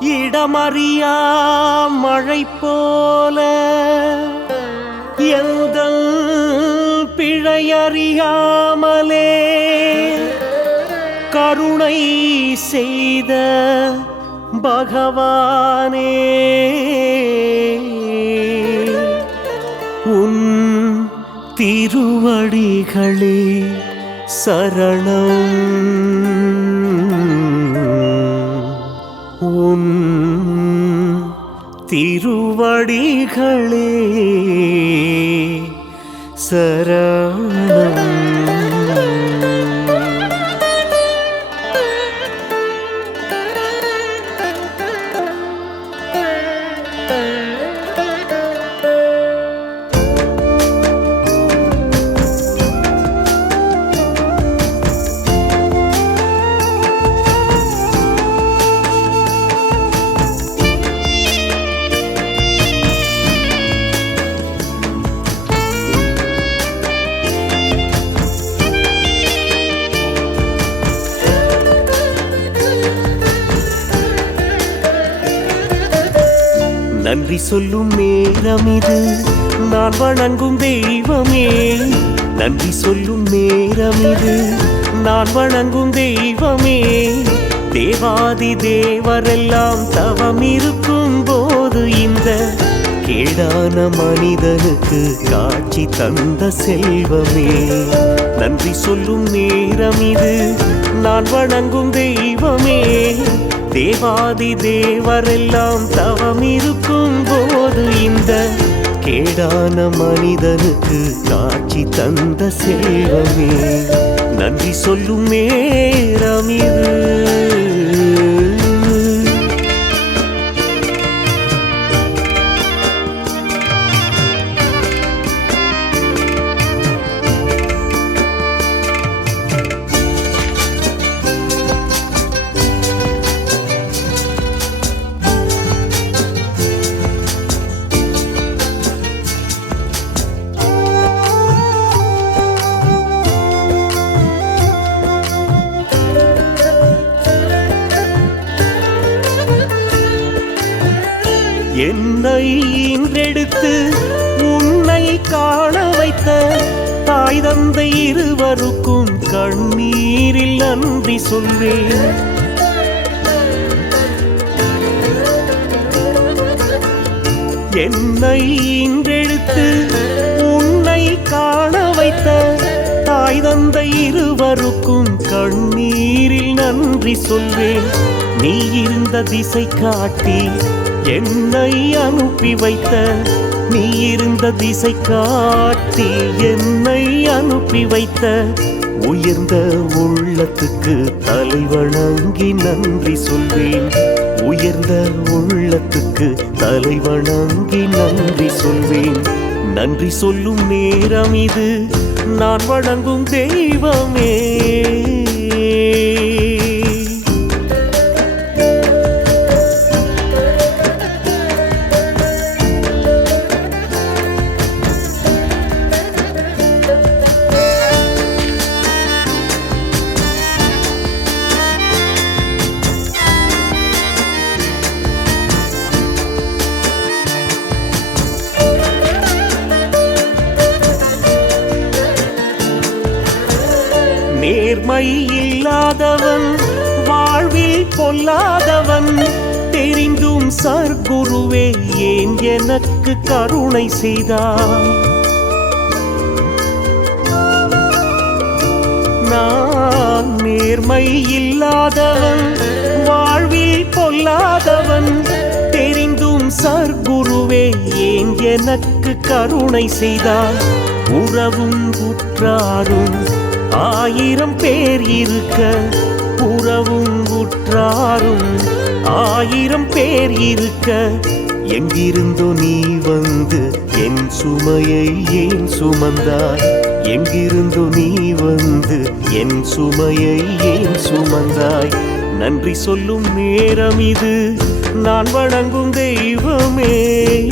இடமறியா மழை போல? எந்த பிழையறியாமலே? கருணை செய்த பகவானே. உன் திருவடிகளே சரணம். உன் திருவடிகளே சொல்லும் நேரம் இது. நான் வணங்கும் தெய்வமே. நன்றி சொல்லும் நேரம் இது. நான் வணங்கும் தெய்வமே. தேவாதி தேவரெல்லாம் தவம் இருக்கும் போது இந்த கேடான மனிதனுக்கு காட்சி தந்த செல்வமே. நன்றி சொல்லும் நேரம் இது. நான் வணங்கும் தெய்வமே. தேவாதி தேவரெல்லாம் தவம் இருக்கும் போது இந்த கேடான மனிதனுக்கு காட்சி தந்த செல்வமே. நன்றி சொல்லும் நேரம் இது. என்னை உன்னை காண வைத்த தாய் தந்தை இருவருக்கும் கண்ணீரில் நன்றி சொல்வேன். என்னை இன்றெடுத்து உன்னை காண வைத்த தாய் தந்தை இருவருக்கும் கண்ணீரில் நன்றி சொல்வேன். நீ இருந்த திசை காட்டி என்னை அனுப்பி வைத்த நீ இருந்த திசை காட்டி என்னை அனுப்பி வைத்த உயர்ந்த உள்ளத்துக்கு தலை வணங்கி நன்றி சொல்வேன். உயர்ந்த உள்ளத்துக்கு தலை வணங்கி நன்றி சொல்வேன். நன்றி சொல்லும் நேரம் இது. நான் வணங்கும் தெய்வம் கருணை செய்தார் நான் நேர்மை இல்லாதவன் வாழ்வில் பொல்லாதவன் தெரிந்தும் சர்க்குருவே ஏன் எனக்கு கருணை செய்தால்? உறவும் உற்றாரும் ஆயிரம் பேர் இருக்க உறவும் உற்றாரும் ஆயிரம் பேர் இருக்க எங்கிருந்தோ நீ வந்து என் சுமையை ஏன் சுமந்தாய்? எங்கிருந்து நீ வந்து என் சுமையை ஏன் சுமந்தாய்? நன்றி சொல்லும் நேரம் இது. நான் வணங்கும் தெய்வமே.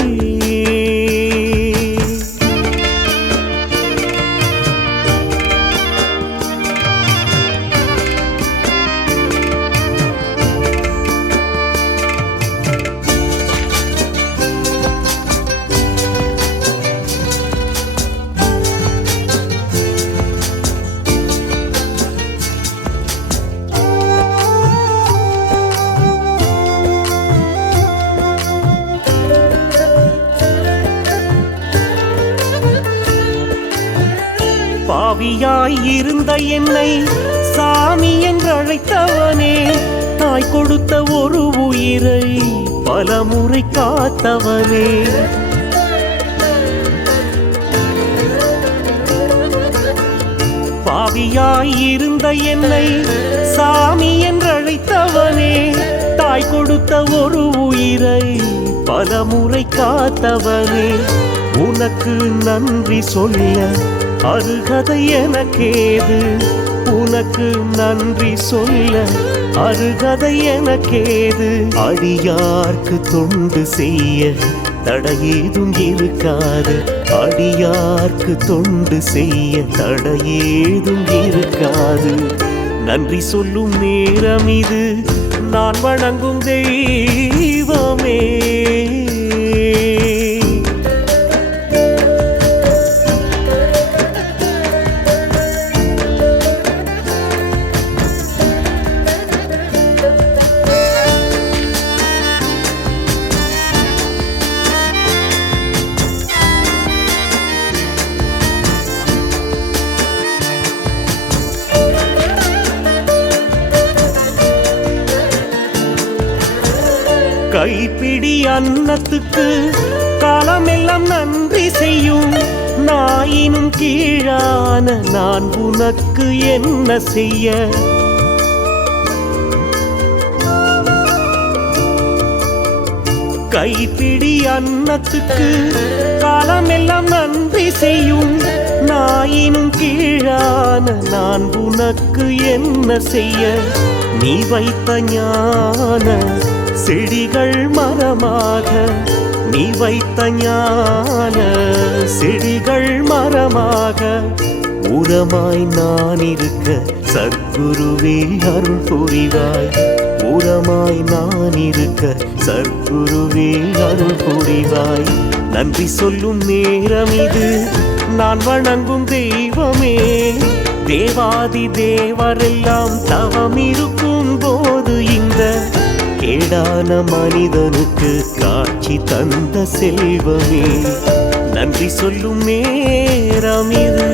பாவியாய் இருந்த என்னை சாமி என்றழைத்தவனே தாய் கொடுத்த ஒரு உயிரை பலமுறை காத்தவனே. பாவியாய் இருந்த என்னை சாமி என்றழைத்தவனே தாய் கொடுத்த ஒரு உயிரை பலமுறை காத்தவனே. உனக்கு நன்றி சொல்ல அருகதை எனக்கேது உனக்கு நன்றி சொல்ல அருகதை எனக்கேது அடியார்க்கு தொண்டு செய்ய தடையேதும் இருக்காது. அடியார்க்கு தொண்டு செய்ய தடையேதும் இருக்காது. நன்றி சொல்லும் நேரம் இது. நான் வணங்கும் தெய்வமே. கைப்பிடி அன்னத்துக்கு காலமெல்லாம் நன்றி செய்யும் நாயினும் கீழான நான் உனக்கு என்ன செய்ய? கைப்பிடி அன்னத்துக்கு காலமெல்லாம் நன்றி செய்யும் நாயினும் கீழான நான் உனக்கு என்ன செய்ய? நீ வைத்த ஞான செடிகள் மரமாக நீ வைத்த ஞான செடிகள் மரமாக உரமாய் நான் இருக்க சத்குருவே அருள் புரிவாய். உரமாய் நான் இருக்க சத்குருவே அருள் புரிவாய். நன்றி சொல்லும் நேரம் இது நான் வணங்கும் தெய்வமே. தேவாதி தேவரெல்லாம் தவம் இருக்கும் போ கேடான மனிதனுக்கு காட்சி தந்த செல்வமே. நன்றி சொல்லும் நேரம் இது.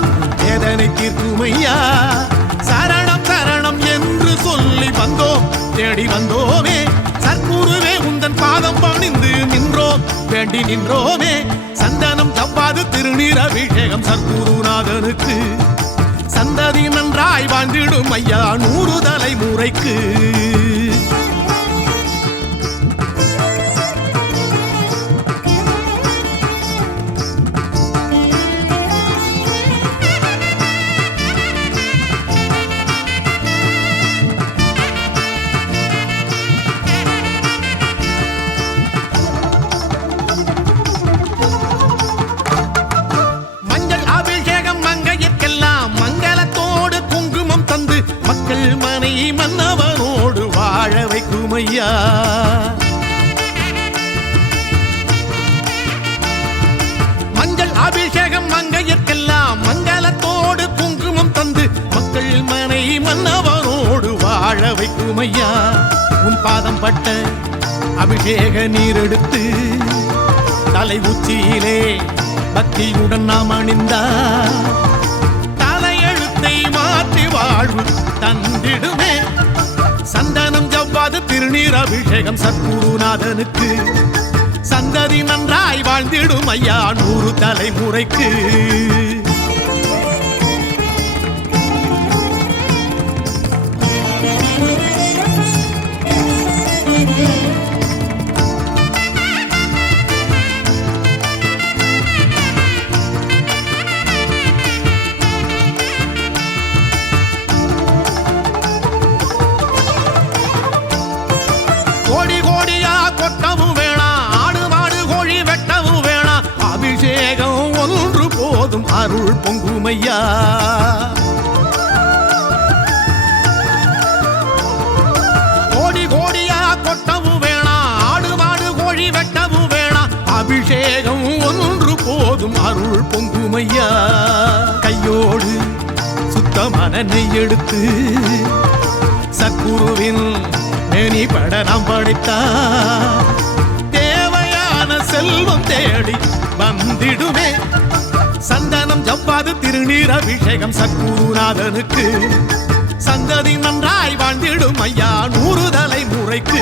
வேதனை சரணம் சரணம் என்று சொல்லி வந்தோம். தேடி வந்தோமே சர்க்குருவே உந்தன் பாதம் பணிந்து நின்றோம். வேண்டி நின்றோமே சந்தனம் தவ்வாது திருநீர் அபிஷேகம் சர்க்குருநாதனுக்கு. சந்ததி நன்றாய் வாழ்ந்திடும் ஐயா நூறு தலைமுறைக்கு. தீருமையா உன் பாதம் பட்ட அபிஷேக நீர் எடுத்து தலை உச்சியிலே பக்தியுடன் நாம் அணிந்தா. தலையெழுத்தை மாற்றி வாழ்வு தந்திடுமே. சந்தனம் ஜவ்வாது திருநீர் அபிஷேகம் சத்குருநாதனுக்கு. சந்ததி நன்றாய் வாழ்ந்திடும் ஐயா நூறு தலைமுறைக்கு. அருள் பொங்குமையா? கோடி கோடியா கொட்டவும் வேணாம் ஆடு மாடு கோழி வெட்டவும் வேணாம் அபிஷேகம் ஒன்று போதும் அருள் பொங்குமையா? கையோடு சுத்தமான நெய் எடுத்து சக்குருவின் மேனி பட நாம் படைத்தா தேவையான செல்வம் தேடி வந்திடுமே சந்தனம் திருநீர் அபிஷேகம் சத்குருநாதனுக்கு. சந்ததி நன்றாய் வாழ்ந்திடும் ஐயா நூறு தலைமுறைக்கு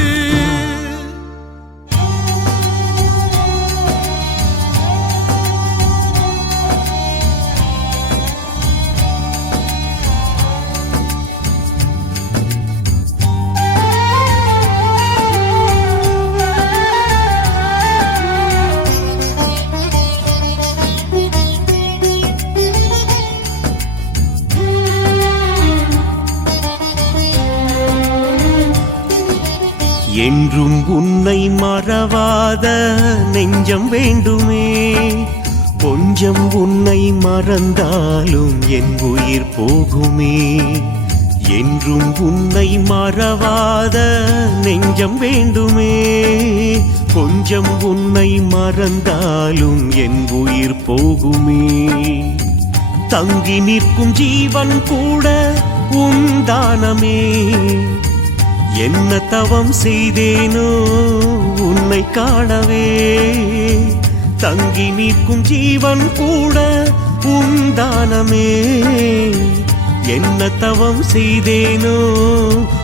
என்றும் உன்னை மறவாத நெஞ்சம் வேண்டுமே. கொஞ்சம் உன்னை மறந்தாலும் என் உயிர் போகுமே. என்றும் உன்னை மறவாத நெஞ்சம் வேண்டுமே. கொஞ்சம் உன்னை மறந்தாலும் என் உயிர் போகுமே. தங்கி நிற்கும் ஜீவன் கூட உன் தானமே. என்ன தவம் செய்தேனோ உன்னை காணவே. தங்கி நிற்கும் ஜீவன் கூட உந்தானமே என்ன தவம் செய்தேனோ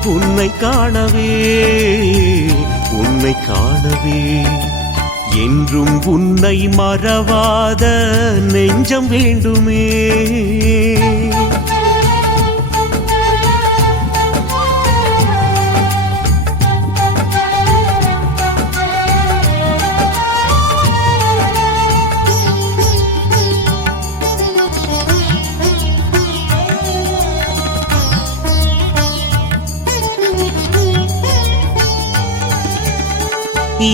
உன்னை காணவே. உன்னை காணவே. என்றும் உன்னை மறவாத நெஞ்சம் வேண்டுமே.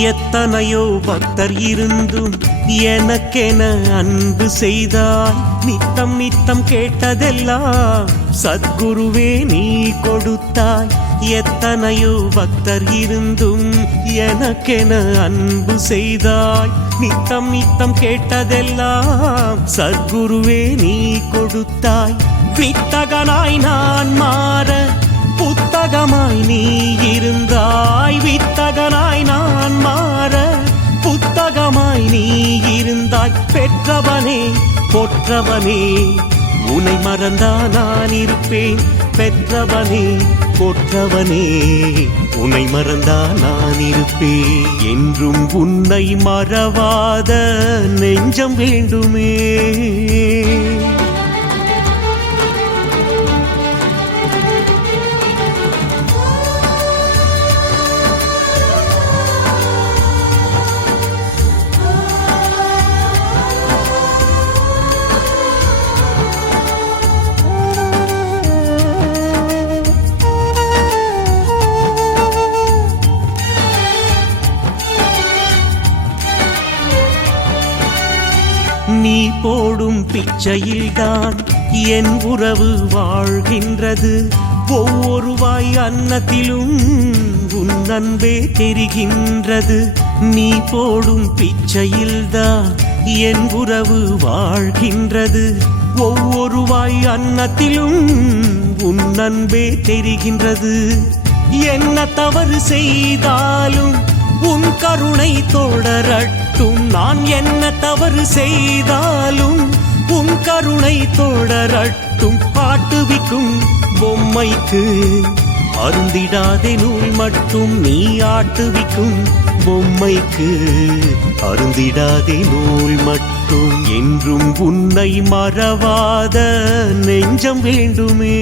எத்தனையோ பக்தர் இருந்தும் எனக்கென அன்பு செய்தாய் நித்தம் நித்தம் கேட்டதெல்லாம் சத்குருவே நீ கொடுத்தாய். எத்தனையோ பக்தர் இருந்தும் எனக்கென அன்பு செய்தாய். நித்தம் நித்தம் கேட்டதெல்லாம் சத்குருவே நீ கொடுத்தாய். வித்தகனாய் நான் மாற புத்தகமாய் நீ இருந்தாய் வித்தகனாய் நான் மாற புத்தகமாய் நீ இருந்தாய் பெற்றவனே பொற்றவனே. உனை மறந்தா நான் இருப்பேன் பெற்றவனே பொற்றவனே. உன்னை மறந்தா நான் இருப்பேன் என்றும் உன்னை மறவாத நெஞ்சம் வேண்டுமே. நீ போடும் பிச்சையில்தான் என் உறவு வாழ்கின்றது. ஒவ்வொரு வாய் அன்னத்திலும் உன் அன்பே தெரிகின்றது. நீ போடும் பிச்சையில்தான் என் உறவு வாழ்கின்றது. ஒவ்வொரு வாய் அன்னத்திலும் உன் அன்பே தெரிகின்றது. என்ன தவறு செய்தாலும் உன் கருணை தொடரட்டும். நான் என்ன தவறு செய்தாலும் உன் கருணை தொடரட்டும். பாட்டுவிக்கும் பொம்மைக்கு அருந்திடாதே நூல் மட்டும் நீ ஆட்டுவிக்கும் பொம்மைக்கு அருந்திடாதே நூல் மட்டும் என்றும் உன்னை மறவாத நெஞ்சம் வேண்டுமே.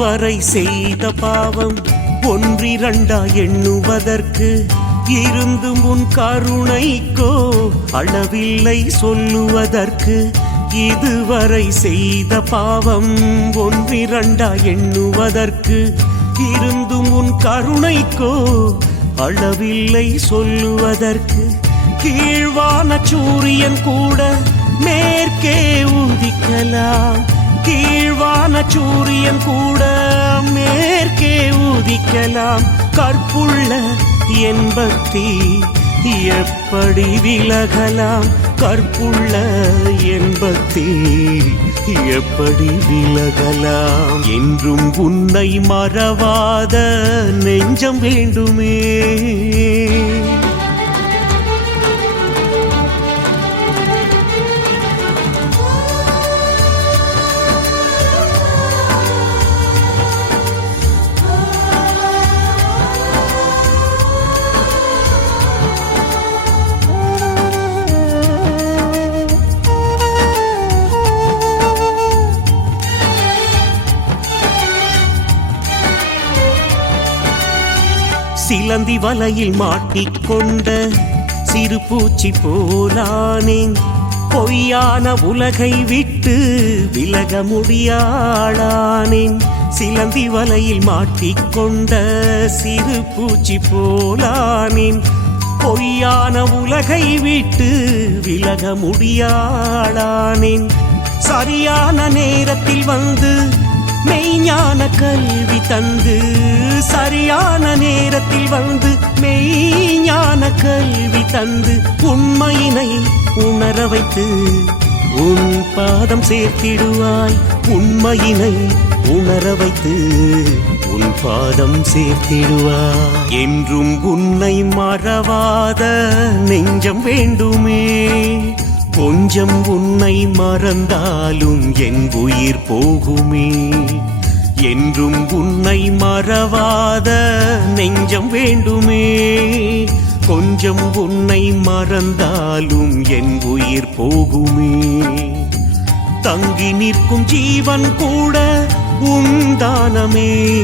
இதுவரை செய்த பாவம் ஒன்றிரண்டா எண்ணுவதற்கு இருந்தும் உன் கருணைக்கோ அளவில்லை சொல்லுவதற்கு இதுவரை செய்த பாவம் ஒன்றிரண்டா எண்ணுவதற்கு இருந்தும் உன் கருணைக்கோ அளவில்லை சொல்லுவதற்கு கீழ்வான சூரியன் கூட மேற்கே உதிக்கலாம். கீழ்வான சூரியன் கூட மேற்கே உதிக்கலாம். கற்புள்ள என் பக்தி எப்படி விலகலாம்? கற்புள்ள என்பத்தி எப்படி விலகலாம்? என்றும் உன்னை மறவாத நெஞ்சம் வேண்டுமே. சிலந்தி வலையில் மாட்டிக்கொண்ட சிறு பூச்சி போலானேன் பொய்யான உலகை விட்டு விலக முடியாளானேன் சிலந்தி வலையில் மாட்டிக்கொண்ட சிறு பூச்சி போலானேன் பொய்யான உலகை விட்டு விலக முடியாளானேன் சரியான நேரத்தில் வந்து மெய்ஞான கல்வி தந்து சரியான நேரத்தில் வந்து மெய்ஞான கல்வி தந்து உண்மையினை உணர வைத்து உன் பாதம் சேர்த்திடுவாய். உண்மையினை உணர வைத்து உன் பாதம் சேர்த்திடுவாய். என்றும் உன்னை மறவாத நெஞ்சம் வேண்டுமே. கொஞ்சம் உன்னை மறந்தாலும் என் உயிர் போகுமே. என்றும் உன்னை மறவாத நெஞ்சம் வேண்டுமே. கொஞ்சம் உன்னை மறந்தாலும் என் உயிர் போகுமே. தங்கி நிற்கும் ஜீவன் கூட உந்தானமே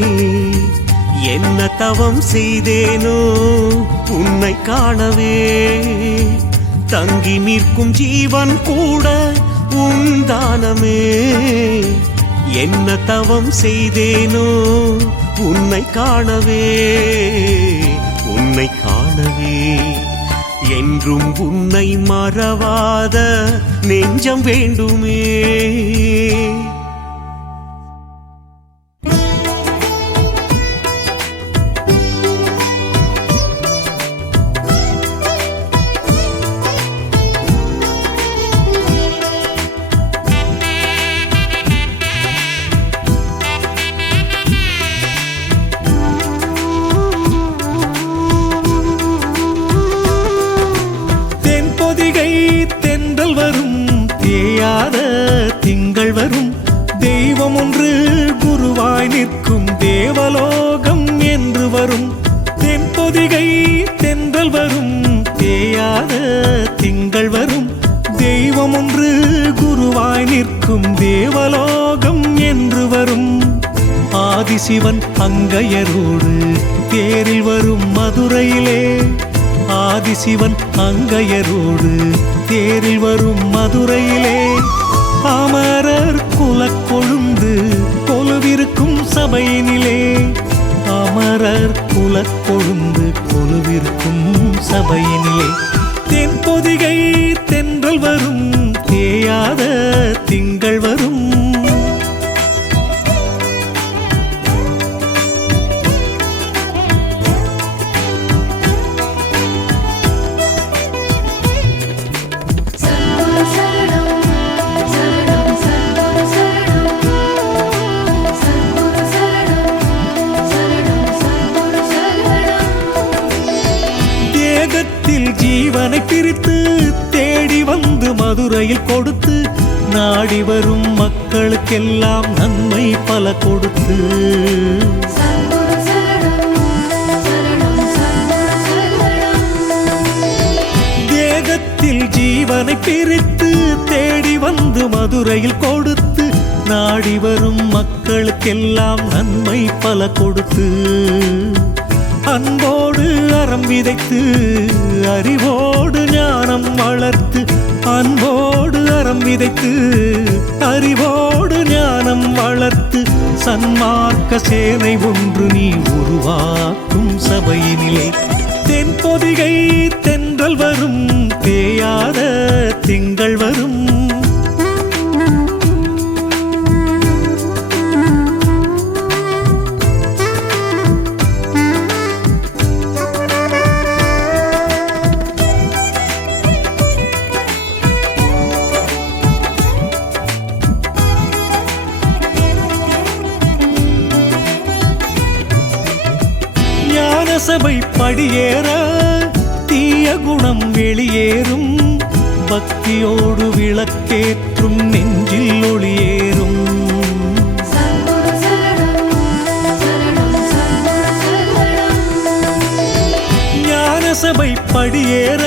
என்ன தவம் செய்தேனோ உன்னை காணவே. தங்கி நிற்கும் ஜீவன் கூட உந்தானமே என்ன தவம் செய்தேனோ உன்னை காணவே உன்னை காணவே. என்றும் உன்னை மறவாத நெஞ்சம் வேண்டுமே. சிவன் அங்கையரோடு தேரில் வரும் மதுரையிலே. அமரர் குலக்கொழுந்து கொலுவிருக்கும் சபையினிலே. அமரர் குலக்கொழுந்து கொலுவிருக்கும் சபையினிலே. தென்பொதிகை தென்றல் வரும் தேயாத திங்கள் வரும். மதுரையில் கொடுத்து நாடி வரும் மக்களுக்கெல்லாம் நன்மை பல கொடுத்து. தேகத்தில் ஜீவனை பிரித்து தேடி வந்து மதுரையில் கொடுத்து நாடி வரும் மக்களுக்கெல்லாம் நன்மை பல கொடுத்து. அன்போடு அறம் விதைத்து அறிவோடு ஞானம் வளர்த்து அன்போடு அறம் விதைத்து அறிவோடு ஞானம் வளர்த்து சன்மார்க்க சேனை ஒன்று நீ உருவாக்கும் சபையினிலே. தென்பொதிகை தென்றல் வரும் தேயாத திங்கள் வரும். வெளியேறும். பக்தியோடு விளக்கேற்றும் நெஞ்சில் ஒளியேறும். சத்குரு சபை படியேற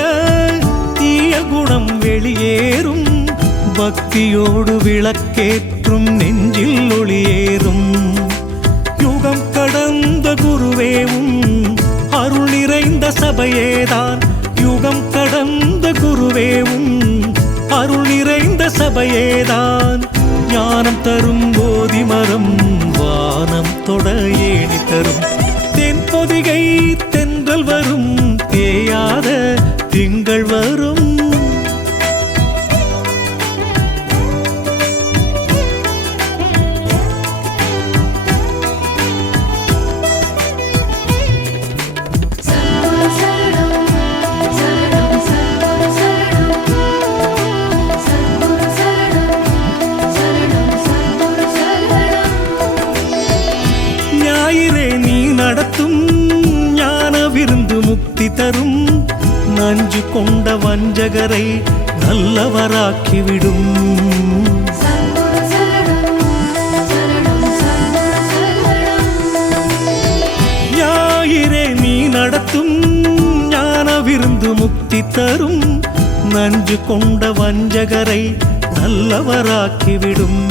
தீய குணம் வெளியேறும். பக்தியோடு விளக்கேற்றும் நெஞ்சில் ஒளியேறும். யுகம் கடந்த குருவேவும் அருள் நிறைந்த சபையேதான் கடந்த குருவேவும் அருள் நிறைந்த சபையேதான். ஞானம் தரும் போதி மரம் வானம் தொட ஏணி தரும். தென் பொதிகை தென்றல் வரும். கொண்ட வஞ்சகரை நல்லவராக்கிவிடும். ஞாயிறே நீ நடத்தும் ஞான விருந்து முக்தி தரும் நஞ்சு கொண்ட வஞ்சகரை நல்லவராக்கிவிடும்.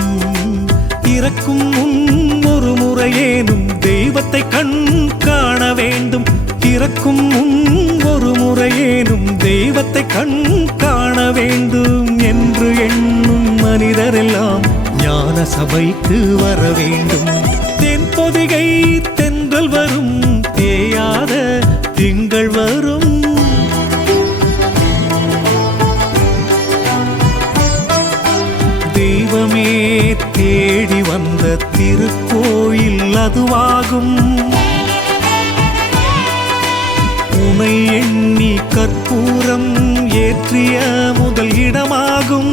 இறக்கும் முன் ஒரு முறையேனும் தெய்வத்தை கண் காண வேண்டும் இறக்கும் முன் ஒரு முறையேனும் தெய்வத்தை கண் காண வேண்டும் என்று எண்ணும் மனிதரெல்லாம் ஞான சபைக்கு வர வேண்டும். தென் பொதிகை தென்றல் வரும் தேயாத திங்கள் வரும். தெய்வமே தேடி வந்த திருக்கோயில் அதுவாகும். உன்னை எண்ணி கற்பூரம் ஏற்றிய முதல் இடமாகும்.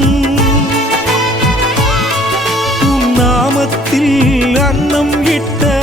உன் நாமத்தில் அன்னம் இட்ட